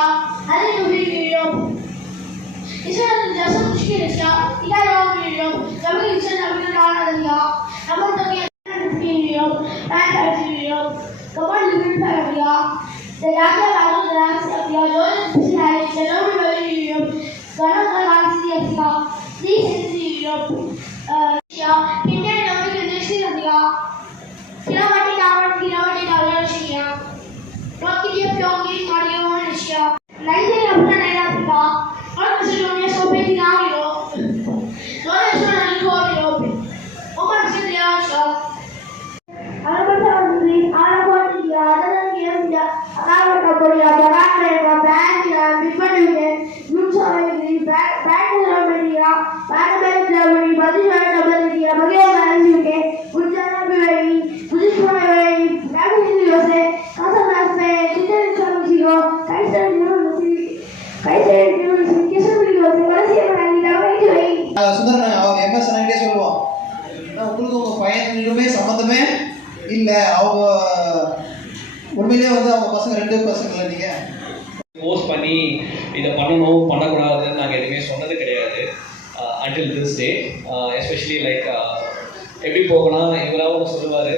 Yeshua. Hallelujah, Yeshua. Israel Joseph Mushkil Yeshua. Ida Yom Yeshua. Coming Israel Abdul Rahman Yeshua. Among the Yeshua. And Yeshua. Come on, live in Yeshua. The Raja Babu the Rams of your Lord is Israel. Shalom, Yeshua. Son of the Rams of Yeshua. This is Yeshua. ரெண்டுமே சம்மந்தமே இல்லை. அவங்க உண்மையிலேயே வந்து அவங்க பசங்க ரெண்டு பசங்கள நீங்கள் போஸ்ட் பண்ணி இதை பண்ணணும் பண்ணக்கூடாதுன்னு நாங்கள் எதுவுமே சொன்னது கிடையாது. Until this day especially like எப்படி போகலாம் இவராக ஒன்று சொல்லுவார்.